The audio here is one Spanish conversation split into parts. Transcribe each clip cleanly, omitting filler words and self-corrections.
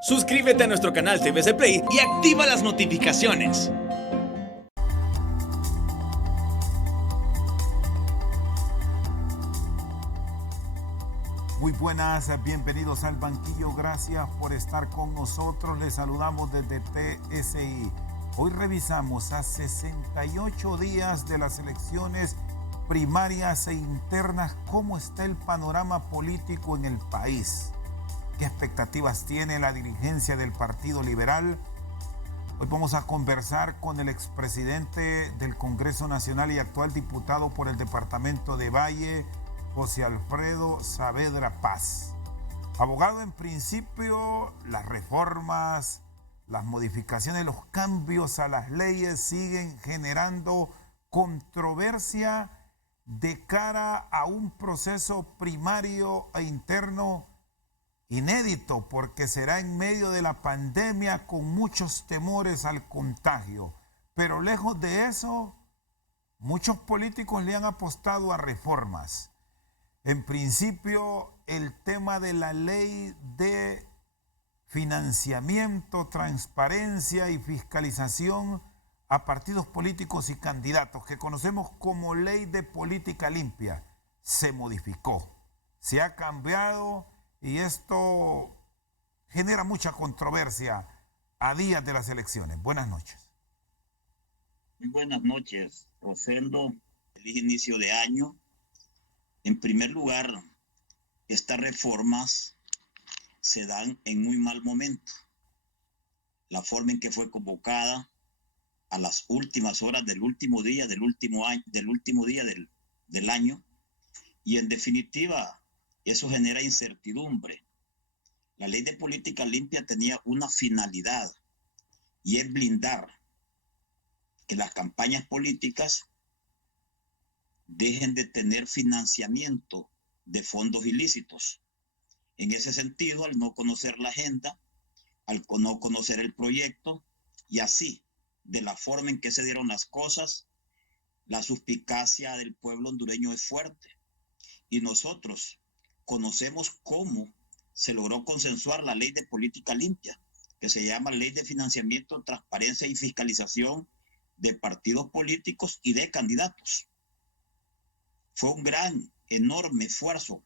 Suscríbete a nuestro canal TVC Play y activa las notificaciones. Muy buenas, bienvenidos al banquillo, gracias por estar con nosotros, les saludamos desde TSI. Hoy revisamos a 68 días de las elecciones primarias e internas, cómo está el panorama político en el país, qué expectativas tiene la dirigencia del Partido Liberal. Hoy vamos a conversar con el expresidente del Congreso Nacional y actual diputado por el departamento de Valle, José Alfredo Saavedra Paz. Abogado, en principio, las reformas, las modificaciones, los cambios a las leyes siguen generando controversia de cara a un proceso primario e interno inédito, porque será en medio de la pandemia con muchos temores al contagio. Pero lejos de eso, muchos políticos le han apostado a reformas. En principio, el tema de la ley de financiamiento, transparencia y fiscalización a partidos políticos y candidatos, que conocemos como ley de política limpia, se modificó, se ha cambiado y esto genera mucha controversia a días de las elecciones. Buenas noches. Muy buenas noches, Rosendo. Feliz inicio de año. En primer lugar, estas reformas se dan en muy mal momento. La forma en que fue convocada a las últimas horas del último día del año, y en definitiva, eso genera incertidumbre. La ley de política limpia tenía una finalidad, y es blindar que las campañas políticas dejen de tener financiamiento de fondos ilícitos. En ese sentido, al no conocer la agenda, al no conocer el proyecto, y así, de la forma en que se dieron las cosas, la suspicacia del pueblo hondureño es fuerte. Y nosotros conocemos cómo se logró consensuar la ley de política limpia, que se llama Ley de Financiamiento, Transparencia y Fiscalización de Partidos Políticos y de Candidatos. Fue un gran, enorme esfuerzo,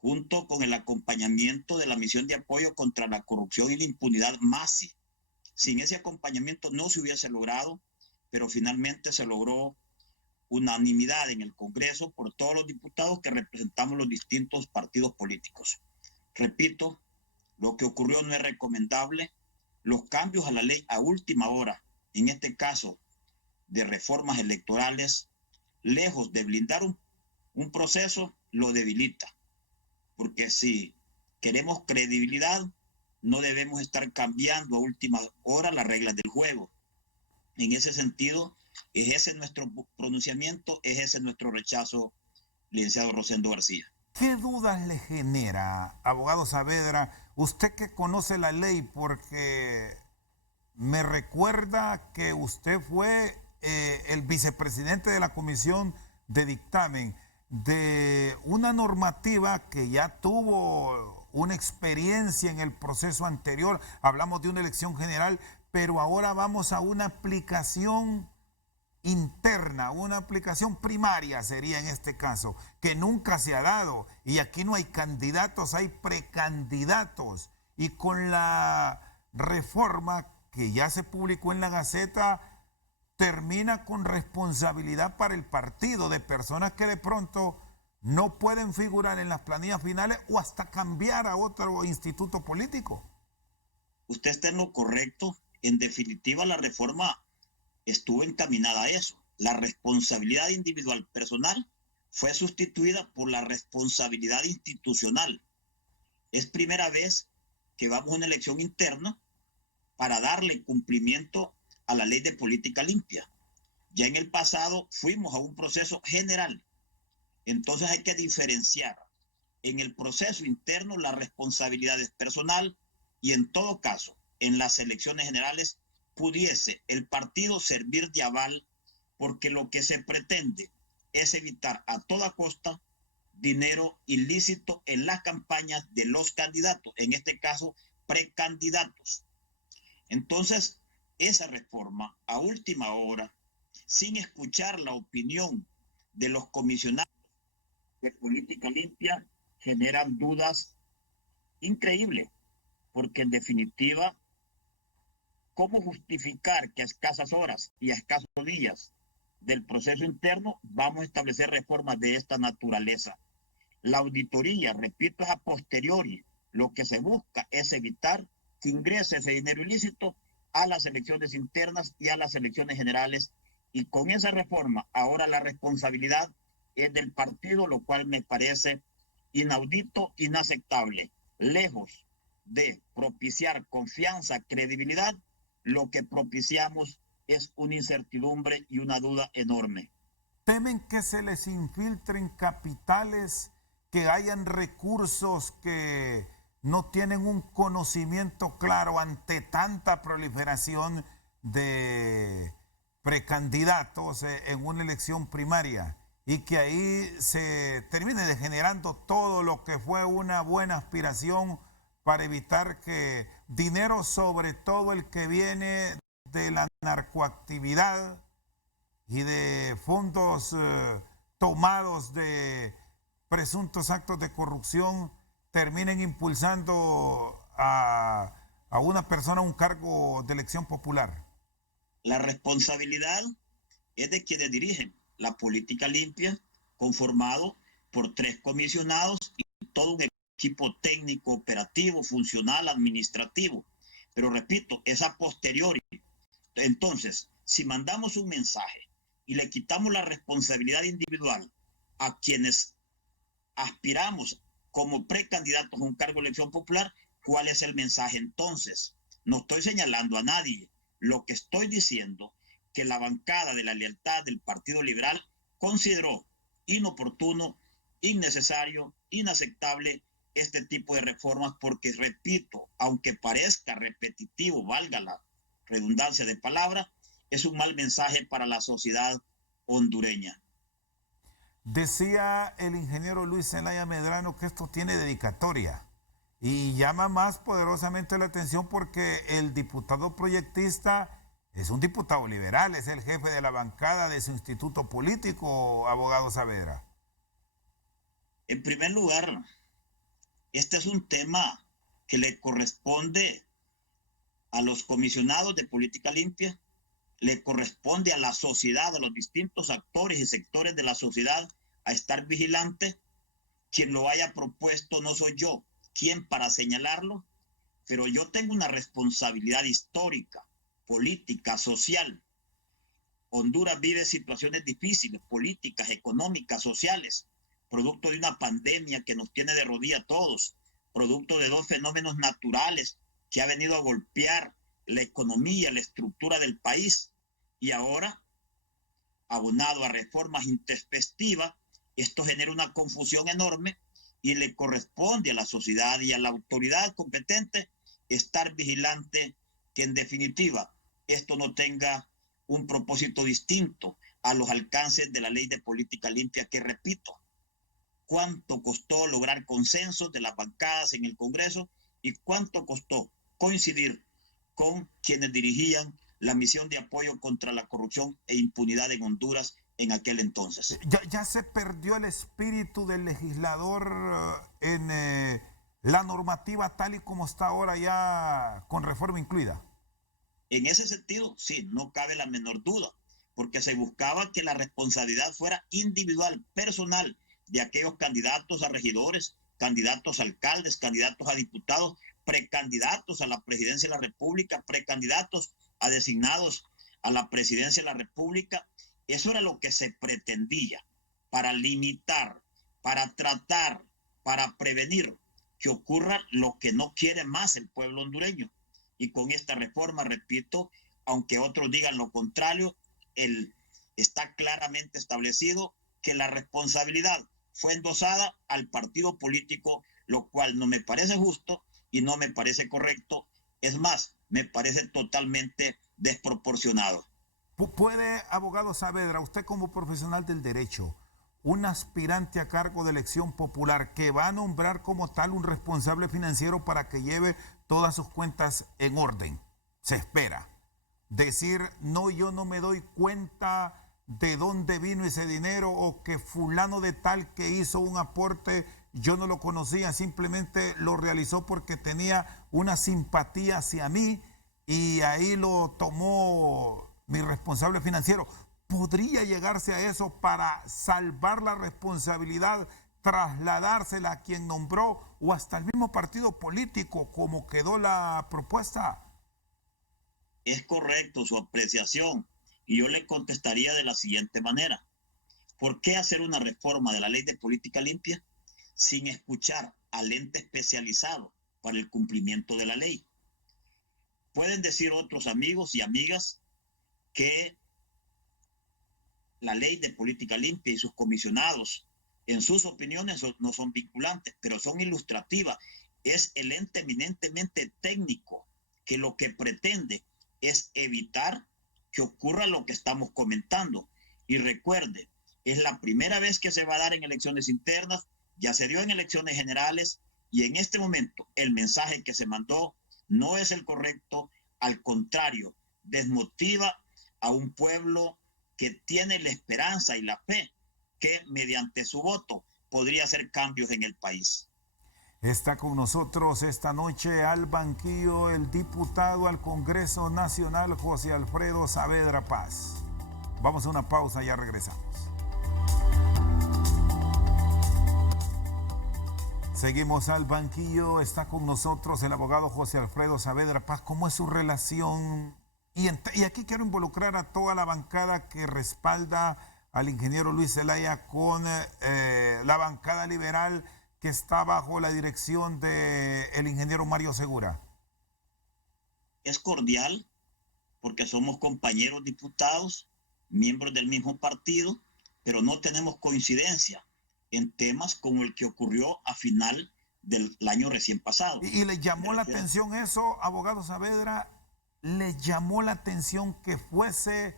junto con el acompañamiento de la Misión de Apoyo contra la Corrupción y la Impunidad, MASI. Sin ese acompañamiento no se hubiese logrado, pero finalmente se logró unanimidad en el Congreso por todos los diputados que representamos los distintos partidos políticos. Repito, lo que ocurrió no es recomendable. Los cambios a la ley a última hora, en este caso de reformas electorales, lejos de blindar un proceso, lo debilita. Porque si queremos credibilidad, no debemos estar cambiando a última hora las reglas del juego. En ese sentido, es ese nuestro pronunciamiento, es ese nuestro rechazo, licenciado Rosendo García. ¿Qué dudas le genera, abogado Saavedra, usted que conoce la ley? Porque me recuerda que usted fue el vicepresidente de la Comisión de Dictamen de una normativa que ya tuvo una experiencia en el proceso anterior. Hablamos de una elección general, pero ahora vamos a una aplicación interna, una aplicación primaria sería en este caso, que nunca se ha dado. Y aquí no hay candidatos, hay precandidatos. Y con la reforma que ya se publicó en la Gaceta, termina con responsabilidad para el partido de personas que de pronto no pueden figurar en las planillas finales o hasta cambiar a otro instituto político. Usted está en lo correcto. En definitiva, la reforma estuvo encaminada a eso. La responsabilidad individual personal fue sustituida por la responsabilidad institucional. Es primera vez que vamos a una elección interna para darle cumplimiento a la ley de política limpia. Ya en el pasado fuimos a un proceso general. Entonces hay que diferenciar. En el proceso interno la responsabilidad es personal, y en todo caso, en las elecciones generales pudiese el partido servir de aval, porque lo que se pretende es evitar a toda costa dinero ilícito en las campañas de los candidatos, en este caso precandidatos. Entonces, esa reforma a última hora, sin escuchar la opinión de los comisionados de política limpia, generan dudas increíbles, porque en definitiva, ¿cómo justificar que a escasas horas y a escasos días del proceso interno vamos a establecer reformas de esta naturaleza? La auditoría, repito, es a posteriori. Lo que se busca es evitar que ingrese ese dinero ilícito a las elecciones internas y a las elecciones generales. Y con esa reforma, ahora la responsabilidad es del partido, lo cual me parece inaudito, inaceptable. Lejos de propiciar confianza, credibilidad, lo que propiciamos es una incertidumbre y una duda enorme. ¿Temen que se les infiltren capitales, que hayan recursos que no tienen un conocimiento claro ante tanta proliferación de precandidatos en una elección primaria, y que ahí se termine degenerando todo lo que fue una buena aspiración para evitar que dinero, sobre todo el que viene de la narcoactividad y de fondos tomados de presuntos actos de corrupción, terminen impulsando a una persona a un cargo de elección popular? La responsabilidad es de quienes dirigen la política limpia, conformado por 3 comisionados y todo un equipo técnico, operativo, funcional, administrativo. Pero repito, es a posteriori. Entonces, si mandamos un mensaje y le quitamos la responsabilidad individual a quienes aspiramos como precandidatos a un cargo de elección popular, ¿cuál es el mensaje entonces? No estoy señalando a nadie. Lo que estoy diciendo que la bancada de la lealtad del Partido Liberal consideró inoportuno, innecesario, inaceptable este tipo de reformas, porque, repito, aunque parezca repetitivo, valga la redundancia de palabra, es un mal mensaje para la sociedad hondureña. Decía el ingeniero Luis Zelaya Medrano que esto tiene dedicatoria, y llama más poderosamente la atención porque el diputado proyectista es un diputado liberal, es el jefe de la bancada de su instituto político, abogado Saavedra. En primer lugar, este es un tema que le corresponde a los comisionados de política limpia, le corresponde a la sociedad, a los distintos actores y sectores de la sociedad a estar vigilante. Quien lo haya propuesto no soy yo quien para señalarlo, pero yo tengo una responsabilidad histórica, política, social. Honduras vive situaciones difíciles, políticas, económicas, sociales, producto de una pandemia que nos tiene de rodillas a todos, producto de 2 fenómenos naturales que ha venido a golpear la economía, la estructura del país, y ahora, abonado a reformas intempestivas, esto genera una confusión enorme y le corresponde a la sociedad y a la autoridad competente estar vigilante que en definitiva esto no tenga un propósito distinto a los alcances de la ley de política limpia, que, repito, cuánto costó lograr consensos de las bancadas en el Congreso y cuánto costó coincidir con quienes dirigían la misión de apoyo contra la corrupción e impunidad en Honduras en aquel entonces. Ya se perdió el espíritu del legislador en la normativa tal y como está ahora, ya con reforma incluida. En ese sentido, sí, no cabe la menor duda, porque se buscaba que la responsabilidad fuera individual, personal, de aquellos candidatos a regidores, candidatos a alcaldes, candidatos a diputados, precandidatos a la presidencia de la República, precandidatos a designados a la presidencia de la República. Eso era lo que se pretendía para limitar, para tratar, para prevenir que ocurra lo que no quiere más el pueblo hondureño. Y con esta reforma, repito, aunque otros digan lo contrario, está claramente establecido que la responsabilidad fue endosada al partido político, lo cual no me parece justo y no me parece correcto. Es más, me parece totalmente desproporcionado. ¿Puede, abogado Saavedra, usted como profesional del derecho, un aspirante a cargo de elección popular que va a nombrar como tal un responsable financiero para que lleve todas sus cuentas en orden. Se espera. Decir, no, yo no me doy cuenta de dónde vino ese dinero, o que fulano de tal que hizo un aporte, yo no lo conocía, simplemente lo realizó porque tenía una simpatía hacia mí y ahí lo tomó mi responsable financiero. ¿Podría llegarse a eso para salvar la responsabilidad, trasladársela a quien nombró o hasta el mismo partido político, como quedó la propuesta? Es correcto su apreciación, y yo le contestaría de la siguiente manera. ¿Por qué hacer una reforma de la ley de política limpia sin escuchar al ente especializado para el cumplimiento de la ley? Pueden decir otros amigos y amigas que la ley de política limpia y sus comisionados, en sus opiniones, no son vinculantes, pero son ilustrativas. Es el ente eminentemente técnico que lo que pretende es evitar que ocurra lo que estamos comentando. Y recuerde, es la primera vez que se va a dar en elecciones internas, ya se dio en elecciones generales, y en este momento el mensaje que se mandó no es el correcto, al contrario, desmotiva a un pueblo que tiene la esperanza y la fe que mediante su voto podría hacer cambios en el país. Está con nosotros esta noche al banquillo el diputado al Congreso Nacional, José Alfredo Saavedra Paz. Vamos a una pausa, ya regresamos. Seguimos al banquillo, está con nosotros el abogado José Alfredo Saavedra Paz. ¿Cómo es su relación? Y aquí quiero involucrar a toda la bancada que respalda al ingeniero Luis Zelaya con la bancada liberal que está bajo la dirección del ingeniero Mario Segura. Es cordial porque somos compañeros diputados, miembros del mismo partido, pero no tenemos coincidencia en temas como el que ocurrió a final del año recién pasado. ¿Y le llamó la atención eso, abogado Saavedra? ¿Le llamó la atención que fuese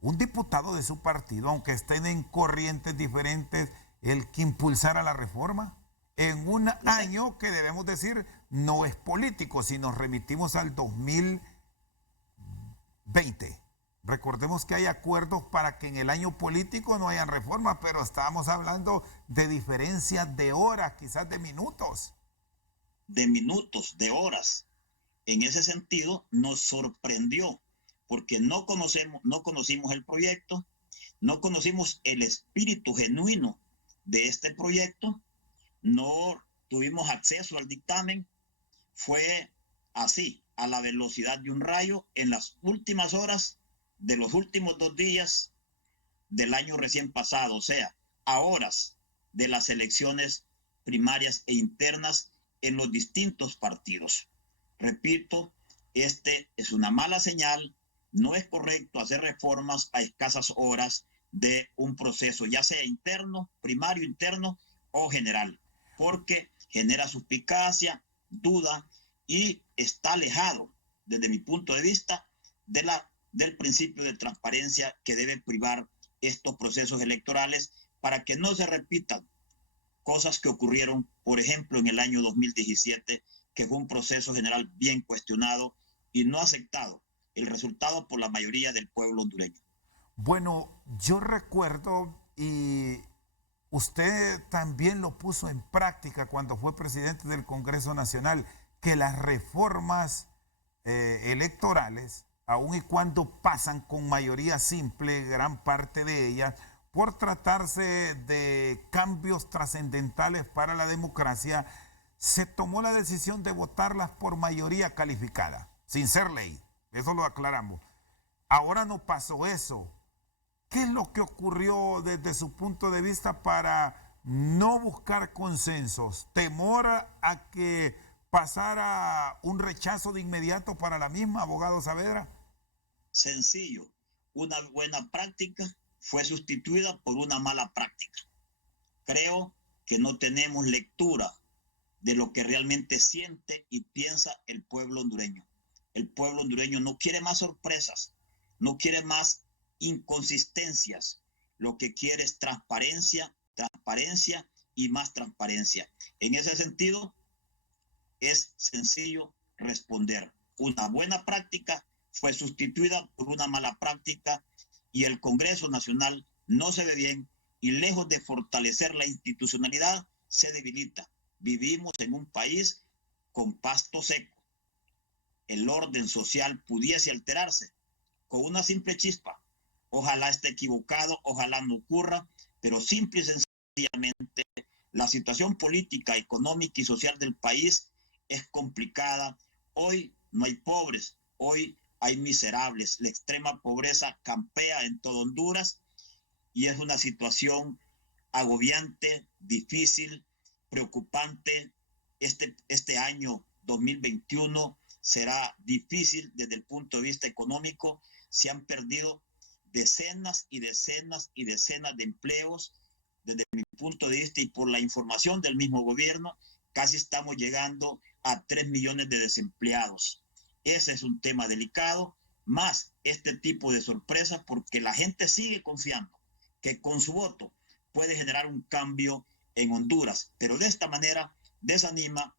un diputado de su partido, aunque estén en corrientes diferentes, el que impulsara la reforma? En un año que debemos decir no es político, si nos remitimos al 2020. Recordemos que hay acuerdos para que en el año político no hayan reformas, pero estábamos hablando de diferencias de horas, quizás de minutos. De minutos, de horas. En ese sentido, nos sorprendió porque no conocimos el proyecto, no conocimos el espíritu genuino de este proyecto, no tuvimos acceso al dictamen. Fue así, a la velocidad de un rayo, en las últimas horas de los últimos 2 días del año recién pasado, o sea, a horas de las elecciones primarias e internas en los distintos partidos. Repito, este es una mala señal. No es correcto hacer reformas a escasas horas de un proceso, ya sea interno, primario, interno o general, porque genera suspicacia, duda y está alejado, desde mi punto de vista, del principio de transparencia que debe privar estos procesos electorales para que no se repitan cosas que ocurrieron, por ejemplo, en el año 2017, que fue un proceso general bien cuestionado y no aceptado el resultado por la mayoría del pueblo hondureño. Bueno, yo recuerdo, y usted también lo puso en práctica cuando fue presidente del Congreso Nacional, que las reformas electorales, aun y cuando pasan con mayoría simple, gran parte de ellas, por tratarse de cambios trascendentales para la democracia, se tomó la decisión de votarlas por mayoría calificada, sin ser ley. Eso lo aclaramos. Ahora no pasó eso. ¿Qué es lo que ocurrió desde su punto de vista para no buscar consensos? ¿Temor a que pasara un rechazo de inmediato para la misma, abogado Saavedra? Sencillo. Una buena práctica fue sustituida por una mala práctica. Creo que no tenemos lectura de lo que realmente siente y piensa el pueblo hondureño. El pueblo hondureño no quiere más sorpresas, no quiere más inconsistencias. Lo que quiere es transparencia, transparencia y más transparencia. En ese sentido, es sencillo responder. Una buena práctica fue sustituida por una mala práctica y el Congreso Nacional no se ve bien y lejos de fortalecer la institucionalidad, se debilita. Vivimos en un país con pasto seco. El orden social pudiese alterarse con una simple chispa. Ojalá esté equivocado, ojalá no ocurra, pero simple y sencillamente la situación política, económica y social del país es complicada. Hoy no hay pobres, hoy hay miserables. La extrema pobreza campea en todo Honduras y es una situación agobiante, difícil, preocupante. Este año 2021 será difícil desde el punto de vista económico. Se han perdido decenas y decenas y decenas de empleos. Desde mi punto de vista y por la información del mismo gobierno, casi estamos llegando a 3 millones de desempleados. Ese es un tema delicado, más este tipo de sorpresas, porque la gente sigue confiando que con su voto puede generar un cambio en Honduras, pero de esta manera desanima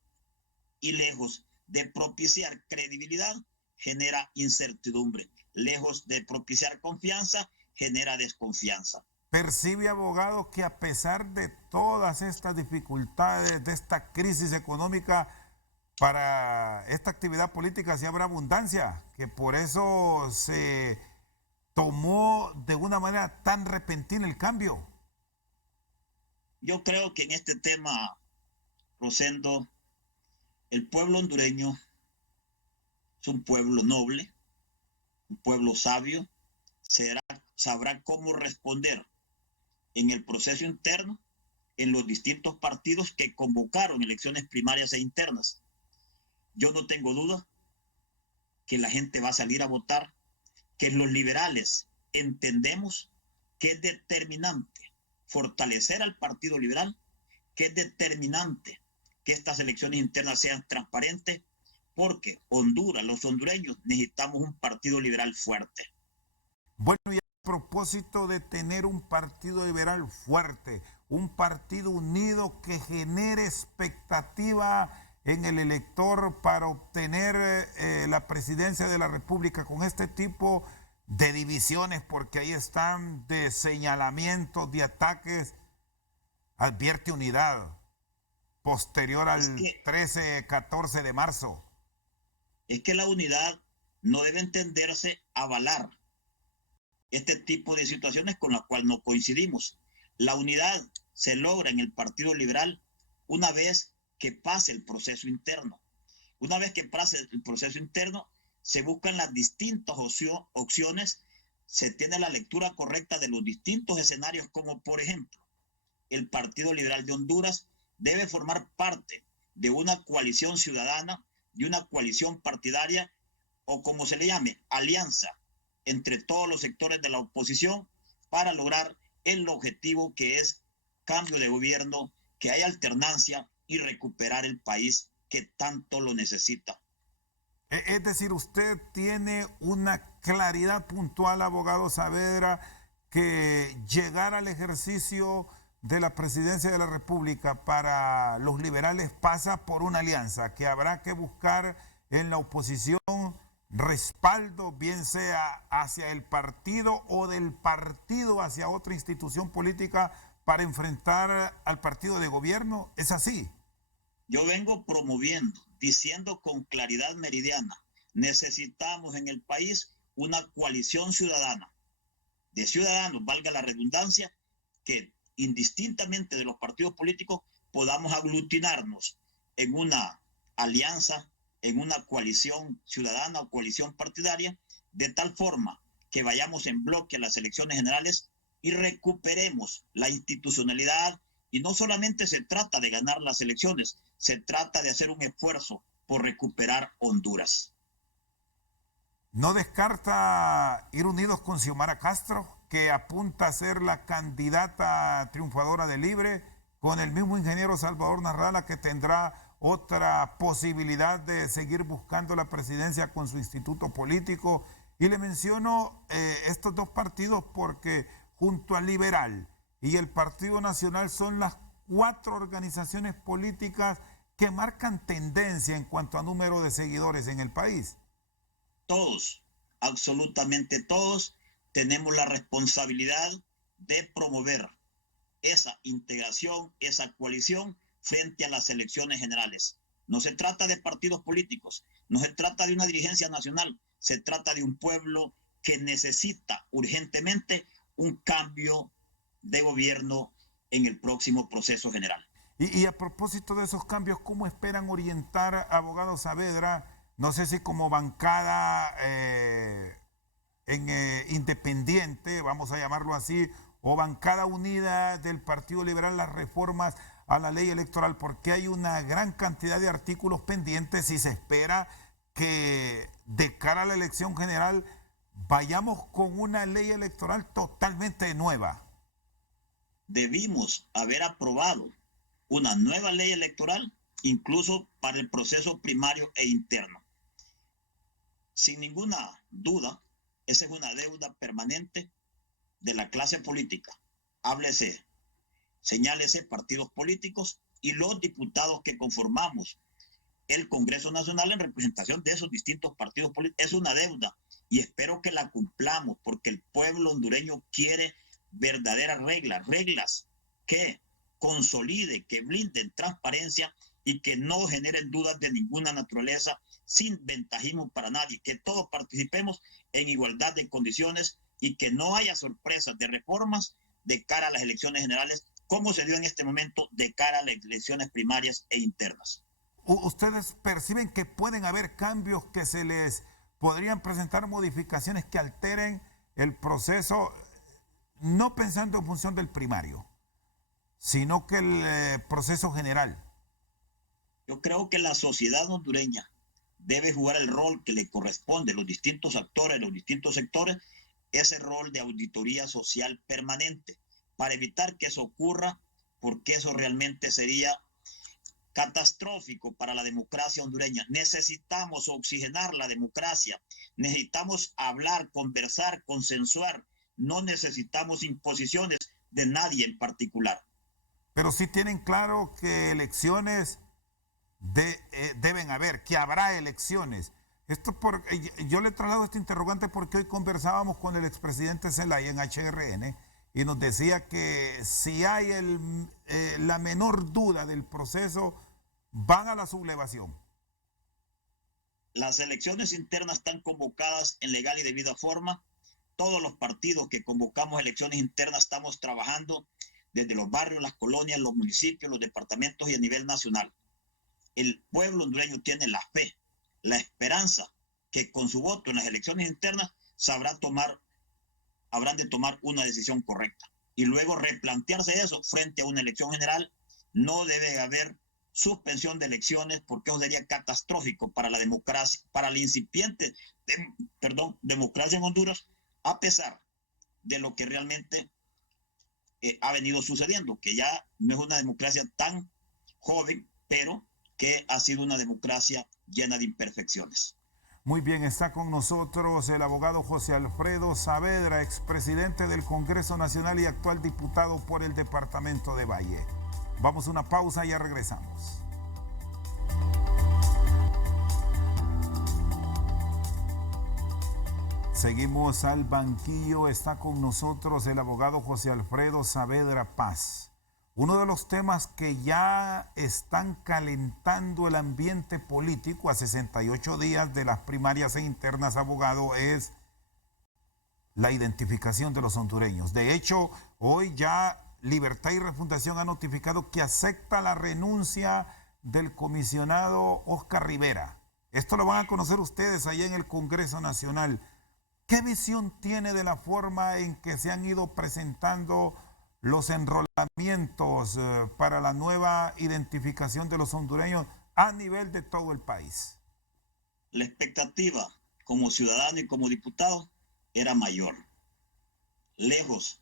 y lejos de propiciar credibilidad, genera incertidumbre. Lejos de propiciar confianza, genera desconfianza. ¿Percibe, abogado, que a pesar de todas estas dificultades, de esta crisis económica, para esta actividad política sí habrá abundancia, que por eso se tomó de una manera tan repentina el cambio? Yo creo que en este tema, Rosendo, el pueblo hondureño es un pueblo noble, un pueblo sabio, sabrá cómo responder en el proceso interno, en los distintos partidos que convocaron elecciones primarias e internas. Yo no tengo duda que la gente va a salir a votar, que los liberales entendemos que es determinante fortalecer al Partido Liberal, que es determinante que estas elecciones internas sean transparentes, porque Honduras, los hondureños, necesitamos un Partido Liberal fuerte. Bueno, y a propósito de tener un Partido Liberal fuerte, un partido unido que genere expectativa en el elector para obtener la presidencia de la República, con este tipo de divisiones, porque ahí están, de señalamientos, de ataques, advierte unidad posterior al 13-14 de marzo. Es que la unidad no debe entenderse avalar este tipo de situaciones con las cuales no coincidimos. La unidad se logra en el Partido Liberal una vez que pase el proceso interno. Una vez que pase el proceso interno, se buscan las distintas opciones, se tiene la lectura correcta de los distintos escenarios, como por ejemplo, el Partido Liberal de Honduras debe formar parte de una coalición ciudadana, de una coalición partidaria, o como se le llame, alianza entre todos los sectores de la oposición para lograr el objetivo que es cambio de gobierno, que haya alternancia y recuperar el país que tanto lo necesita. Es decir, usted tiene una claridad puntual, abogado Saavedra, que llegar al ejercicio de la presidencia de la República para los liberales pasa por una alianza, que habrá que buscar en la oposición respaldo, bien sea hacia el partido o del partido hacia otra institución política para enfrentar al partido de gobierno. ¿Es así? Yo vengo promoviendo, diciendo con claridad meridiana, necesitamos en el país una coalición ciudadana, de ciudadanos, valga la redundancia, que indistintamente de los partidos políticos podamos aglutinarnos en una alianza, en una coalición ciudadana o coalición partidaria, de tal forma que vayamos en bloque a las elecciones generales y recuperemos la institucionalidad. Y no solamente se trata de ganar las elecciones, se trata de hacer un esfuerzo por recuperar Honduras. ¿No descarta ir unidos con Xiomara Castro, que apunta a ser la candidata triunfadora de Libre, con el mismo ingeniero Salvador Narrala, que tendrá otra posibilidad de seguir buscando la presidencia con su instituto político? Y le menciono estos dos partidos porque junto al Liberal y el Partido Nacional son las 4 organizaciones políticas que marcan tendencia en cuanto a número de seguidores en el país. Todos, absolutamente todos, tenemos la responsabilidad de promover esa integración, esa coalición frente a las elecciones generales. No se trata de partidos políticos, no se trata de una dirigencia nacional, se trata de un pueblo que necesita urgentemente un cambio de gobierno en el próximo proceso general. Y a propósito de esos cambios, ¿cómo esperan orientar, abogado Saavedra? No sé si como bancada independiente, vamos a llamarlo así, o bancada unida del Partido Liberal, las reformas a la ley electoral, porque hay una gran cantidad de artículos pendientes y se espera que de cara a la elección general vayamos con una ley electoral totalmente nueva. Debimos haber aprobado una nueva ley electoral, incluso para el proceso primario e interno. Sin ninguna duda, esa es una deuda permanente de la clase política. Háblese, señálese partidos políticos y los diputados que conformamos el Congreso Nacional en representación de esos distintos partidos políticos. Es una deuda y espero que la cumplamos porque el pueblo hondureño quiere verdaderas reglas, reglas que consoliden, que blinden transparencia y que no generen dudas de ninguna naturaleza sin ventajismo para nadie, que todos participemos en igualdad de condiciones y que no haya sorpresas de reformas de cara a las elecciones generales, como se dio en este momento de cara a las elecciones primarias e internas. ¿Ustedes perciben que pueden haber cambios que se les podrían presentar modificaciones que alteren el proceso, no pensando en función del primario, sino que el proceso general? Yo creo que la sociedad hondureña debe jugar el rol que le corresponde a los distintos actores, los distintos sectores, ese rol de auditoría social permanente, para evitar que eso ocurra, porque eso realmente sería catastrófico para la democracia hondureña. Necesitamos oxigenar la democracia, necesitamos hablar, conversar, consensuar, no necesitamos imposiciones de nadie en particular. Pero sí tienen claro que elecciones deben haber, que habrá elecciones. Yo le traslado este interrogante porque hoy conversábamos con el expresidente Zelaya en HRN y nos decía que si hay la menor duda del proceso, van a la sublevación. Las elecciones internas están convocadas en legal y debida forma. Todos los partidos que convocamos elecciones internas estamos trabajando desde los barrios, las colonias, los municipios, los departamentos y a nivel nacional. El pueblo hondureño tiene la fe, la esperanza que con su voto en las elecciones internas habrán de tomar una decisión correcta y luego replantearse eso frente a una elección general. No debe haber suspensión de elecciones porque eso sería catastrófico para la democracia, para la incipiente democracia en Honduras, a pesar de lo que realmente ha venido sucediendo, que ya no es una democracia tan joven, pero que ha sido una democracia llena de imperfecciones. Muy bien, está con nosotros el abogado José Alfredo Saavedra, expresidente del Congreso Nacional y actual diputado por el departamento de Valle. Vamos a una pausa y ya regresamos. Seguimos al banquillo, está con nosotros el abogado José Alfredo Saavedra Paz. Uno de los temas que ya están calentando el ambiente político a 68 días de las primarias e internas, abogado, es la identificación de los hondureños. De hecho, hoy ya Libertad y Refundación ha notificado que acepta la renuncia del comisionado Oscar Rivera. Esto lo van a conocer ustedes allá en el Congreso Nacional. ¿Qué visión tiene de la forma en que se han ido presentando los enrolamientos para la nueva identificación de los hondureños a nivel de todo el país? La expectativa como ciudadano y como diputado era mayor. Lejos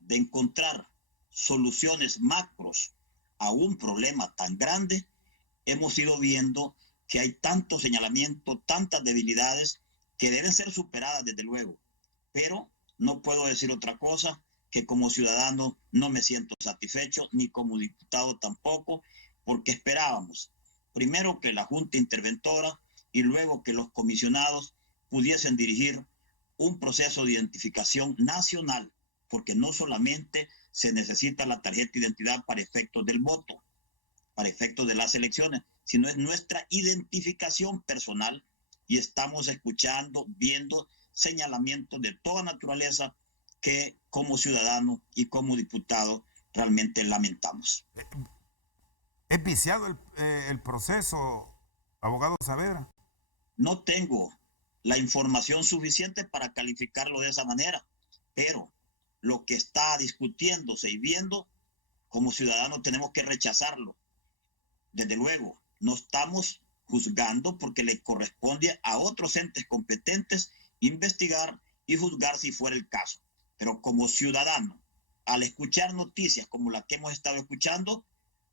de encontrar soluciones macros a un problema tan grande, hemos ido viendo que hay tanto señalamiento, tantas debilidades que deben ser superadas desde luego, pero no puedo decir otra cosa que como ciudadano no me siento satisfecho, ni como diputado tampoco, porque esperábamos primero que la Junta Interventora y luego que los comisionados pudiesen dirigir un proceso de identificación nacional, porque no solamente se necesita la tarjeta de identidad para efectos del voto, para efectos de las elecciones, sino es nuestra identificación personal, y estamos escuchando, viendo señalamientos de toda naturaleza que como ciudadano y como diputado realmente lamentamos. ¿Es viciado el proceso, abogado Saavedra? No tengo la información suficiente para calificarlo de esa manera, pero lo que está discutiéndose y viendo, como ciudadanos tenemos que rechazarlo. Desde luego, no estamos juzgando porque le corresponde a otros entes competentes investigar y juzgar si fuera el caso. Pero como ciudadano, al escuchar noticias como la que hemos estado escuchando,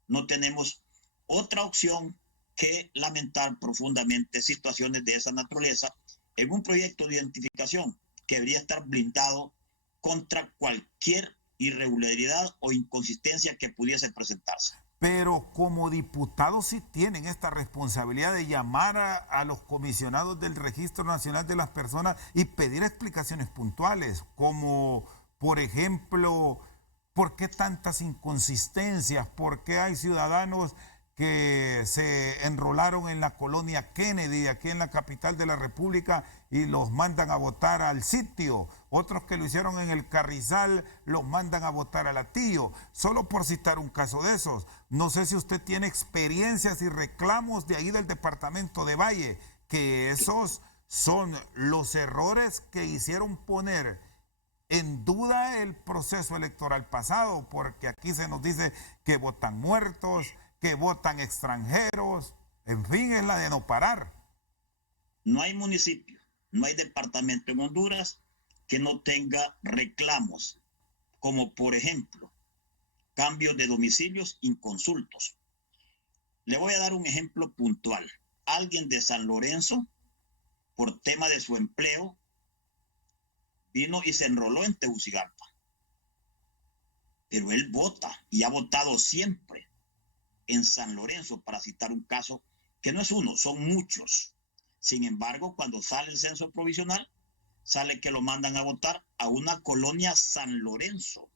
no tenemos otra opción que lamentar profundamente situaciones de esa naturaleza en un proyecto de identificación que debería estar blindado contra cualquier irregularidad o inconsistencia que pudiese presentarse. Pero como diputados sí tienen esta responsabilidad de llamar a los comisionados del Registro Nacional de las Personas y pedir explicaciones puntuales, como por ejemplo, ¿por qué tantas inconsistencias? ¿Por qué hay ciudadanos que se enrolaron en la colonia Kennedy, aquí en la capital de la República, y los mandan a votar al sitio? Otros que lo hicieron en el Carrizal los mandan a votar al Atillo, solo por citar un caso de esos. No sé si usted tiene experiencias y reclamos de ahí del departamento de Valle, que esos son los errores que hicieron poner en duda el proceso electoral pasado, porque aquí se nos dice que votan muertos, que votan extranjeros, en fin, es la de no parar. No hay municipio, no hay departamento en Honduras que no tenga reclamos, como por ejemplo, cambios de domicilios inconsultos. Le voy a dar un ejemplo puntual. Alguien de San Lorenzo, por tema de su empleo, vino y se enroló en Tegucigalpa. Pero él vota y ha votado siempre en San Lorenzo, para citar un caso que no es uno, son muchos. Sin embargo, cuando sale el censo provisional, sale que lo mandan a votar a una colonia San Lorenzo.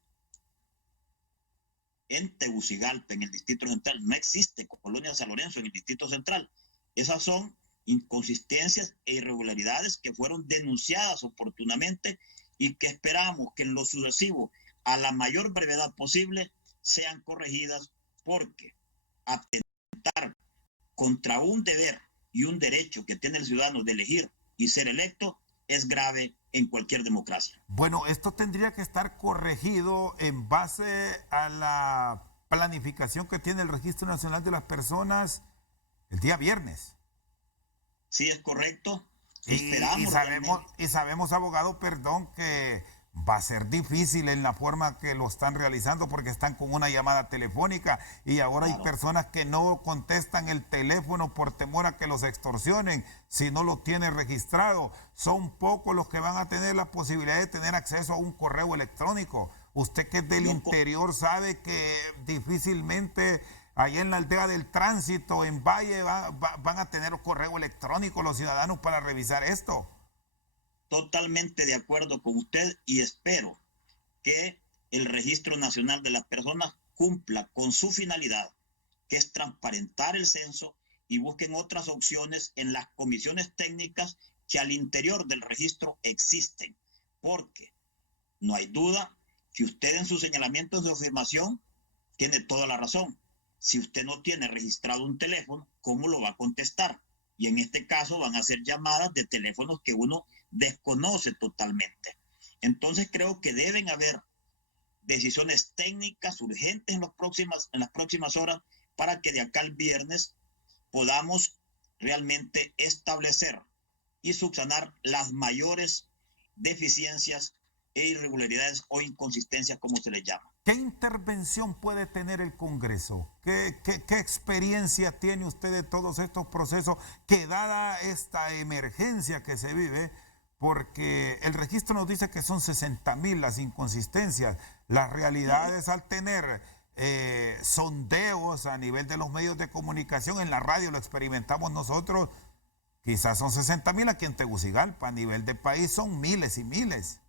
En Tegucigalpa, en el Distrito Central, no existe colonia San Lorenzo en el Distrito Central. Esas son inconsistencias e irregularidades que fueron denunciadas oportunamente y que esperamos que en lo sucesivo, a la mayor brevedad posible, sean corregidas, porque atentar contra un deber y un derecho que tiene el ciudadano de elegir y ser electo es grave en cualquier democracia. Bueno, esto tendría que estar corregido en base a la planificación que tiene el Registro Nacional de las Personas el día viernes. Sí, es correcto. Y sabemos, abogado, perdón, que va a ser difícil en la forma que lo están realizando, porque están con una llamada telefónica y ahora hay personas que no contestan el teléfono por temor a que los extorsionen si no lo tienen registrado. Son pocos los que van a tener la posibilidad de tener acceso a un correo electrónico. Usted que es del interior sabe que difícilmente allá en la aldea del Tránsito, en Valle, van a tener correo electrónico los ciudadanos para revisar esto. Totalmente de acuerdo con usted, y espero que el Registro Nacional de las Personas cumpla con su finalidad, que es transparentar el censo, y busquen otras opciones en las comisiones técnicas que al interior del registro existen, porque no hay duda que usted en sus señalamientos de afirmación tiene toda la razón. Si usted no tiene registrado un teléfono, ¿cómo lo va a contestar? Y en este caso van a ser llamadas de teléfonos que uno desconoce totalmente. Entonces creo que deben haber decisiones técnicas urgentes en las próximas horas, para que de acá al viernes podamos realmente establecer y subsanar las mayores deficiencias e irregularidades o inconsistencias, como se les llama. ¿Qué intervención puede tener el Congreso? ¿Qué experiencia tiene usted de todos estos procesos que, dada esta emergencia que se vive, porque el registro nos dice que son 60,000 las inconsistencias, las realidades al tener sondeos a nivel de los medios de comunicación, en la radio lo experimentamos nosotros, quizás son 60,000 aquí en Tegucigalpa, a nivel de país son miles y miles.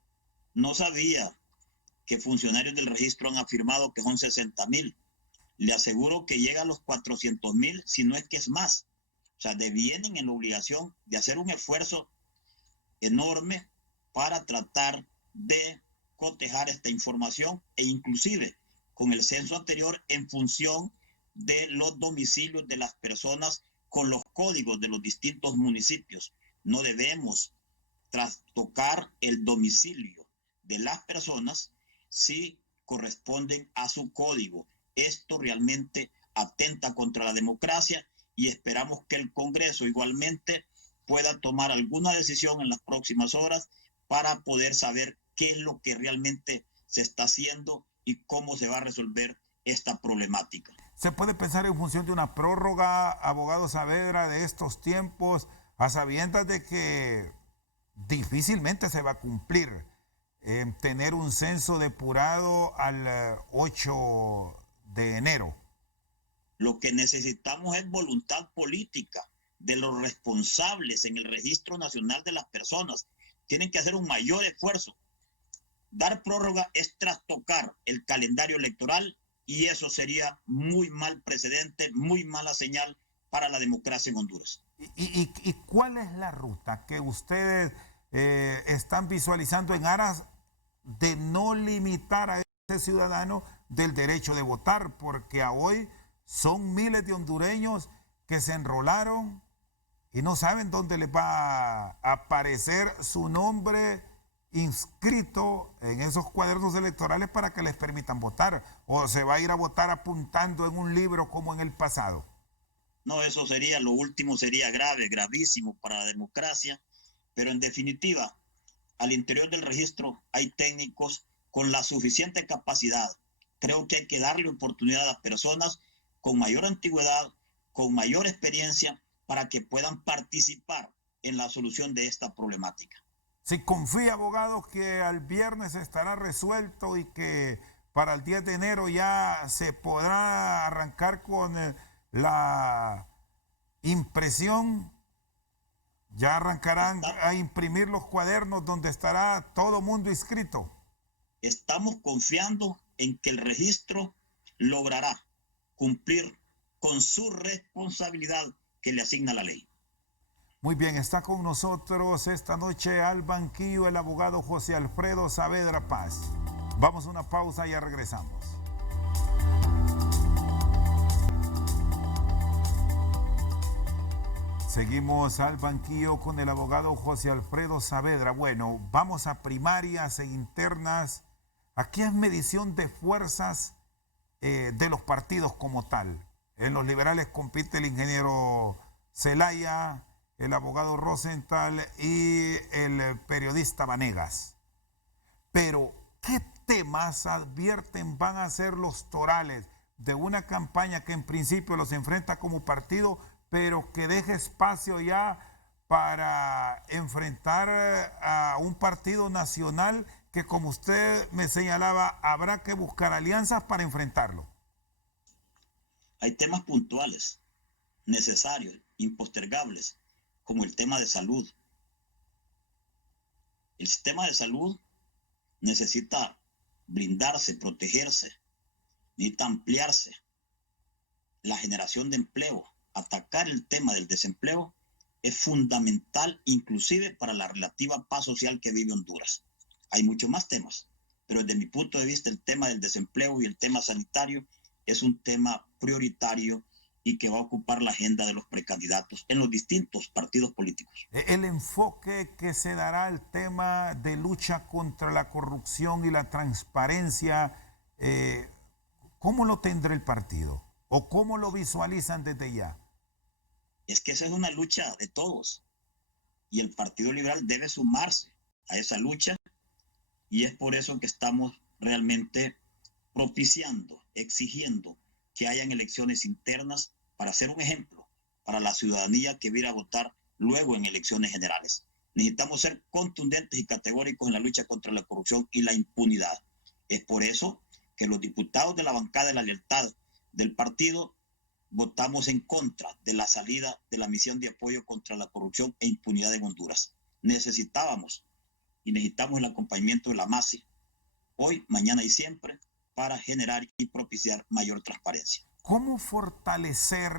No sabía que funcionarios del registro han afirmado que son 60,000. Le aseguro que llega a los 400,000, si no es que es más. O sea, vienen en la obligación de hacer un esfuerzo enorme para tratar de cotejar esta información e inclusive con el censo anterior en función de los domicilios de las personas con los códigos de los distintos municipios. No debemos trastocar el domicilio de las personas si corresponden a su código. Esto realmente atenta contra la democracia y esperamos que el Congreso igualmente pueda tomar alguna decisión en las próximas horas para poder saber qué es lo que realmente se está haciendo y cómo se va a resolver esta problemática. ¿Se puede pensar en función de una prórroga, abogado Saavedra, de estos tiempos, a sabiendas de que difícilmente se va a cumplir tener un censo depurado al 8 de enero? Lo que necesitamos es voluntad política de los responsables en el Registro Nacional de las Personas. Tienen que hacer un mayor esfuerzo. Dar prórroga es trastocar el calendario electoral y eso sería muy mal precedente, muy mala señal para la democracia en Honduras. ¿Y cuál es la ruta que ustedes están visualizando en aras de no limitar a ese ciudadano del derecho de votar? Porque a hoy son miles de hondureños que se enrolaron y no saben dónde les va a aparecer su nombre inscrito en esos cuadernos electorales para que les permitan votar, o se va a ir a votar apuntando en un libro como en el pasado. No, eso sería, lo último sería grave, gravísimo para la democracia, pero en definitiva, al interior del registro hay técnicos con la suficiente capacidad. Creo que hay que darle oportunidad a las personas con mayor antigüedad, con mayor experiencia, para que puedan participar en la solución de esta problemática. Si confía, abogado, que al viernes estará resuelto y que para el 10 de enero ya se podrá arrancar con la impresión, ya arrancarán a imprimir los cuadernos donde estará todo mundo inscrito. Estamos confiando en que el registro logrará cumplir con su responsabilidad que le asigna la ley. Muy bien, está con nosotros esta noche al banquillo el abogado José Alfredo Saavedra Paz. Vamos a una pausa y ya regresamos. Seguimos al banquillo con el abogado José Alfredo Saavedra. Bueno, vamos a primarias e internas. Aquí es medición de fuerzas de los partidos como tal. En los liberales compite el ingeniero Zelaya, el abogado Rosenthal y el periodista Vanegas. Pero, ¿qué temas advierten van a ser los torales de una campaña que en principio los enfrenta como partido, pero que deje espacio ya para enfrentar a un partido nacional que, como usted me señalaba, habrá que buscar alianzas para enfrentarlo? Hay temas puntuales, necesarios, impostergables, como el tema de salud. El sistema de salud necesita blindarse, protegerse, necesita ampliarse. La generación de empleo, atacar el tema del desempleo es fundamental, inclusive para la relativa paz social que vive Honduras. Hay muchos más temas, pero desde mi punto de vista el tema del desempleo y el tema sanitario es un tema prioritario y que va a ocupar la agenda de los precandidatos en los distintos partidos políticos. El enfoque que se dará al tema de lucha contra la corrupción y la transparencia, ¿cómo lo tendrá el partido? ¿O cómo lo visualizan desde ya? Es que esa es una lucha de todos y el Partido Liberal debe sumarse a esa lucha y es por eso que estamos realmente propiciando, exigiendo que hayan elecciones internas para ser un ejemplo para la ciudadanía que va a ir a votar luego en elecciones generales. Necesitamos ser contundentes y categóricos en la lucha contra la corrupción y la impunidad. Es por eso que los diputados de la bancada de la lealtad del partido votamos en contra de la salida de la misión de apoyo contra la corrupción e impunidad en Honduras. Necesitamos el acompañamiento de la MASI hoy, mañana y siempre para generar y propiciar mayor transparencia. ¿Cómo fortalecer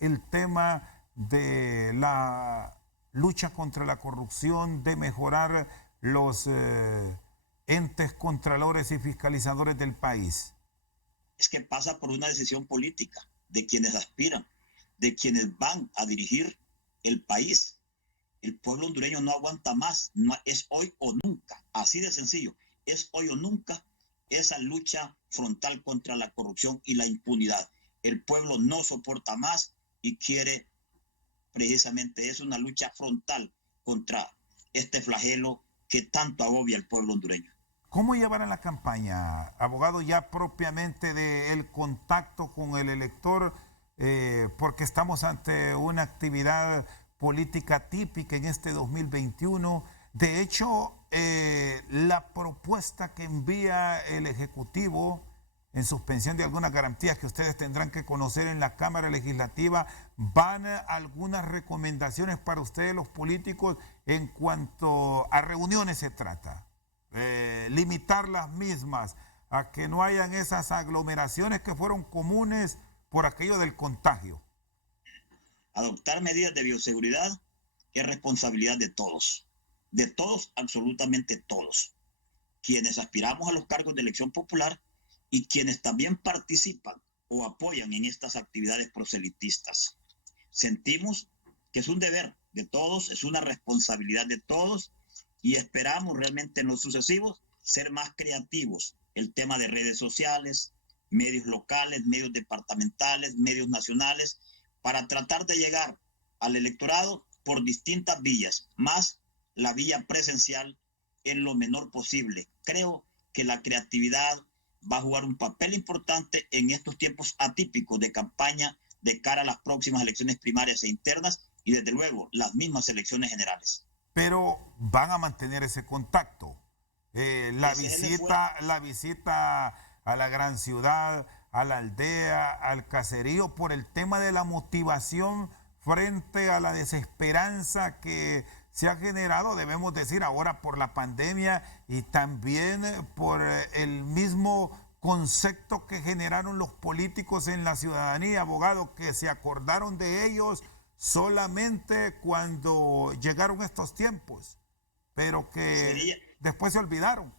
el tema de la lucha contra la corrupción, de mejorar los entes controladores y fiscalizadores del país? Es que pasa por una decisión política de quienes aspiran, de quienes van a dirigir el país. El pueblo hondureño no aguanta más, no, es hoy o nunca, así de sencillo, es hoy o nunca esa lucha frontal contra la corrupción y la impunidad. El pueblo no soporta más y quiere precisamente, es una lucha frontal contra este flagelo que tanto agobia al pueblo hondureño. ¿Cómo llevarán la campaña, abogado, ya propiamente del contacto con el elector? Porque estamos ante una actividad política típica en este 2021. De hecho, la propuesta que envía el Ejecutivo en suspensión de algunas garantías que ustedes tendrán que conocer en la Cámara Legislativa, van algunas recomendaciones para ustedes los políticos en cuanto a reuniones se trata. Limitar las mismas, a que no hayan esas aglomeraciones que fueron comunes por aquello del contagio. Adoptar medidas de bioseguridad es responsabilidad de todos, absolutamente todos, quienes aspiramos a los cargos de elección popular y quienes también participan o apoyan en estas actividades proselitistas. Sentimos que es un deber de todos, es una responsabilidad de todos y esperamos realmente en los sucesivos ser más creativos. El tema de redes sociales, medios locales, medios departamentales, medios nacionales, para tratar de llegar al electorado por distintas vías, más la vía presencial en lo menor posible. Creo que la creatividad va a jugar un papel importante en estos tiempos atípicos de campaña de cara a las próximas elecciones primarias e internas y desde luego las mismas elecciones generales. Pero van a mantener ese contacto. La visita a la gran ciudad, a la aldea, al caserío, por el tema de la motivación frente a la desesperanza que se ha generado, debemos decir, ahora por la pandemia y también por el mismo concepto que generaron los políticos en la ciudadanía, abogado, que se acordaron de ellos solamente cuando llegaron estos tiempos, pero que después se olvidaron.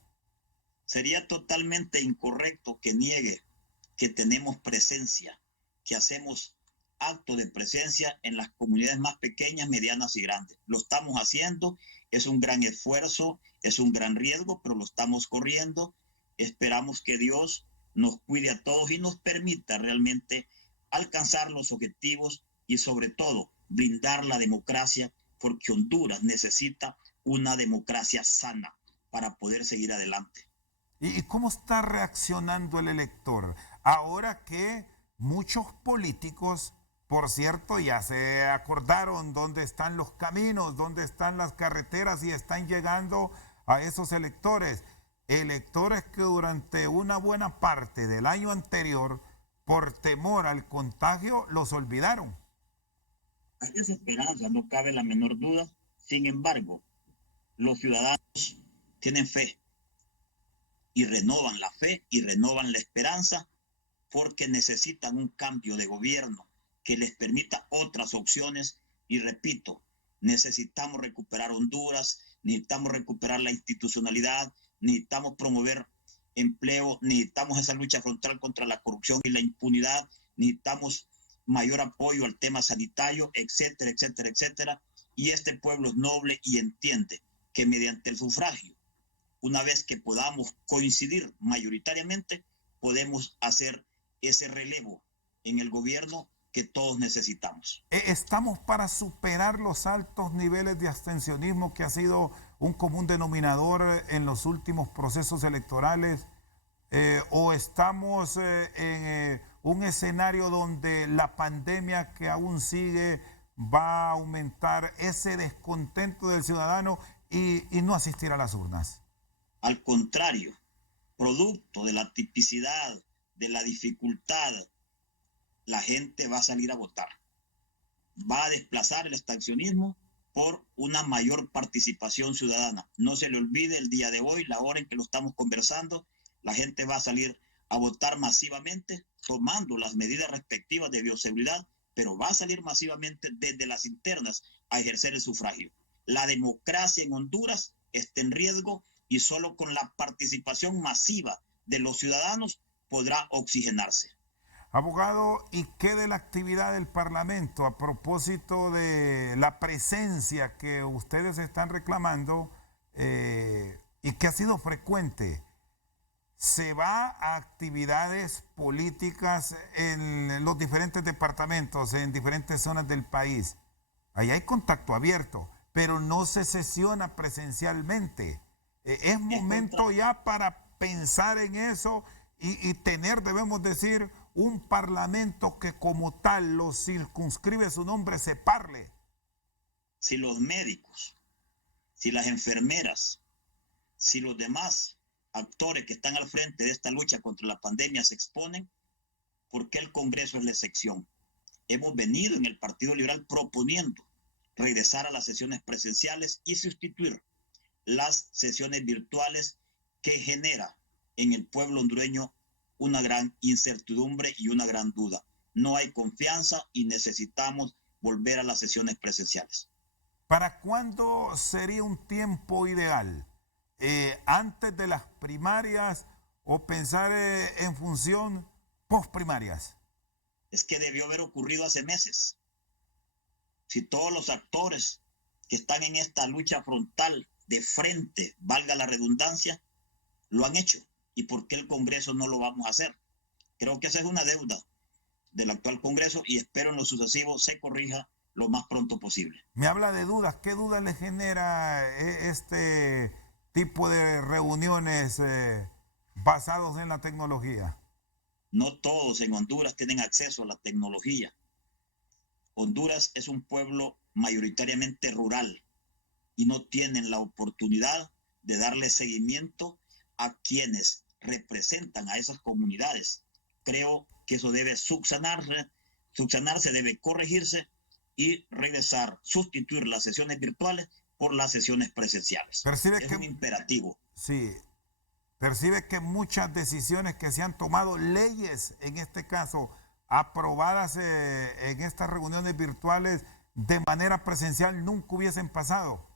Sería totalmente incorrecto que niegue que tenemos presencia, que hacemos acto de presencia en las comunidades más pequeñas, medianas y grandes. Lo estamos haciendo, es un gran esfuerzo, es un gran riesgo, pero lo estamos corriendo. Esperamos que Dios nos cuide a todos y nos permita realmente alcanzar los objetivos y sobre todo blindar la democracia, porque Honduras necesita una democracia sana para poder seguir adelante. ¿Y cómo está reaccionando el elector? Ahora que muchos políticos, por cierto, ya se acordaron dónde están los caminos, dónde están las carreteras y están llegando a esos electores. Electores que durante una buena parte del año anterior, por temor al contagio, los olvidaron. Hay desesperanza, no cabe la menor duda. Sin embargo, los ciudadanos tienen fe y renovan la fe y renovan la esperanza porque necesitan un cambio de gobierno que les permita otras opciones. Y repito, necesitamos recuperar Honduras, necesitamos recuperar la institucionalidad, necesitamos promover empleo, necesitamos esa lucha frontal contra la corrupción y la impunidad, necesitamos mayor apoyo al tema sanitario, etcétera, etcétera, etcétera. Y este pueblo es noble y entiende que mediante el sufragio, una vez que podamos coincidir mayoritariamente, podemos hacer ese relevo en el gobierno que todos necesitamos. ¿Estamos para superar los altos niveles de abstencionismo que ha sido un común denominador en los últimos procesos electorales? ¿O estamos en un escenario donde la pandemia que aún sigue va a aumentar ese descontento del ciudadano y no asistir a las urnas? Al contrario, producto de la tipicidad, de la dificultad, la gente va a salir a votar. Va a desplazar el abstencionismo por una mayor participación ciudadana. No se le olvide el día de hoy, la hora en que lo estamos conversando, la gente va a salir a votar masivamente, tomando las medidas respectivas de bioseguridad, pero va a salir masivamente desde las internas a ejercer el sufragio. La democracia en Honduras está en riesgo y solo con la participación masiva de los ciudadanos podrá oxigenarse. Abogado, ¿y qué de la actividad del Parlamento a propósito de la presencia que ustedes están reclamando y que ha sido frecuente? ¿Se va a actividades políticas en los diferentes departamentos, en diferentes zonas del país? Ahí hay contacto abierto, pero no se sesiona presencialmente. Es momento ya para pensar en eso y tener, debemos decir, un parlamento que como tal lo circunscribe su nombre, se parle. Si los médicos, si las enfermeras, si los demás actores que están al frente de esta lucha contra la pandemia se exponen, ¿por qué el Congreso es la excepción? Hemos venido en el Partido Liberal proponiendo regresar a las sesiones presenciales y sustituir las sesiones virtuales que genera en el pueblo hondureño una gran incertidumbre y una gran duda. No hay confianza y necesitamos volver a las sesiones presenciales. ¿Para cuándo sería un tiempo ideal? ¿Antes de las primarias o pensar en función post-primarias? Es que debió haber ocurrido hace meses. Si todos los actores que están en esta lucha frontal de frente, valga la redundancia, lo han hecho. ¿Y por qué el Congreso no lo vamos a hacer? Creo que esa es una deuda del actual Congreso y espero en lo sucesivo se corrija lo más pronto posible. Me habla de dudas. ¿Qué dudas le genera este tipo de reuniones basados en la tecnología? No todos en Honduras tienen acceso a la tecnología. Honduras es un pueblo mayoritariamente rural y no tienen la oportunidad de darle seguimiento a quienes representan a esas comunidades. Creo que eso debe subsanarse, debe corregirse y regresar, sustituir las sesiones virtuales por las sesiones presenciales. Es un imperativo. Sí, percibe que muchas decisiones que se han tomado, leyes en este caso, aprobadas en estas reuniones virtuales de manera presencial, nunca hubiesen pasado.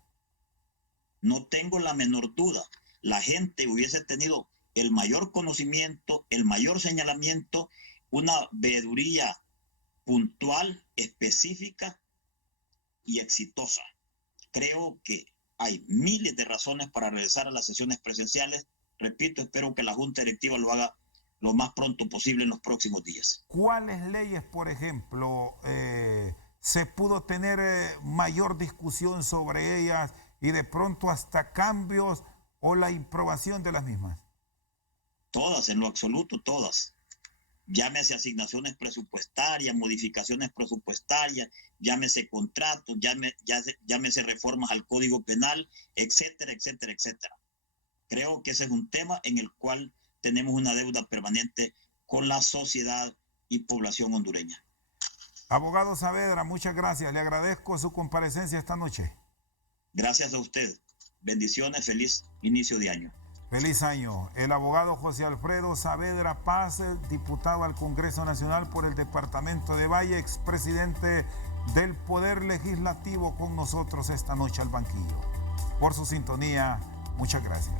No tengo la menor duda. La gente hubiese tenido el mayor conocimiento, el mayor señalamiento, una veeduría puntual, específica y exitosa. Creo que hay miles de razones para regresar a las sesiones presenciales. Repito, espero que la Junta Directiva lo haga lo más pronto posible en los próximos días. ¿Cuáles leyes, por ejemplo, se pudo tener mayor discusión sobre ellas y de pronto hasta cambios o la aprobación de las mismas? Todas, en lo absoluto, todas. Llámese asignaciones presupuestarias, modificaciones presupuestarias, llámese contratos, llámese reformas al Código Penal, etcétera, etcétera, etcétera. Creo que ese es un tema en el cual tenemos una deuda permanente con la sociedad y población hondureña. Abogado Saavedra, muchas gracias. Le agradezco su comparecencia esta noche. Gracias a usted. Bendiciones, feliz inicio de año. Feliz año. El abogado José Alfredo Saavedra Paz, diputado al Congreso Nacional por el Departamento de Valle, expresidente del Poder Legislativo, con nosotros esta noche al banquillo. Por su sintonía, muchas gracias.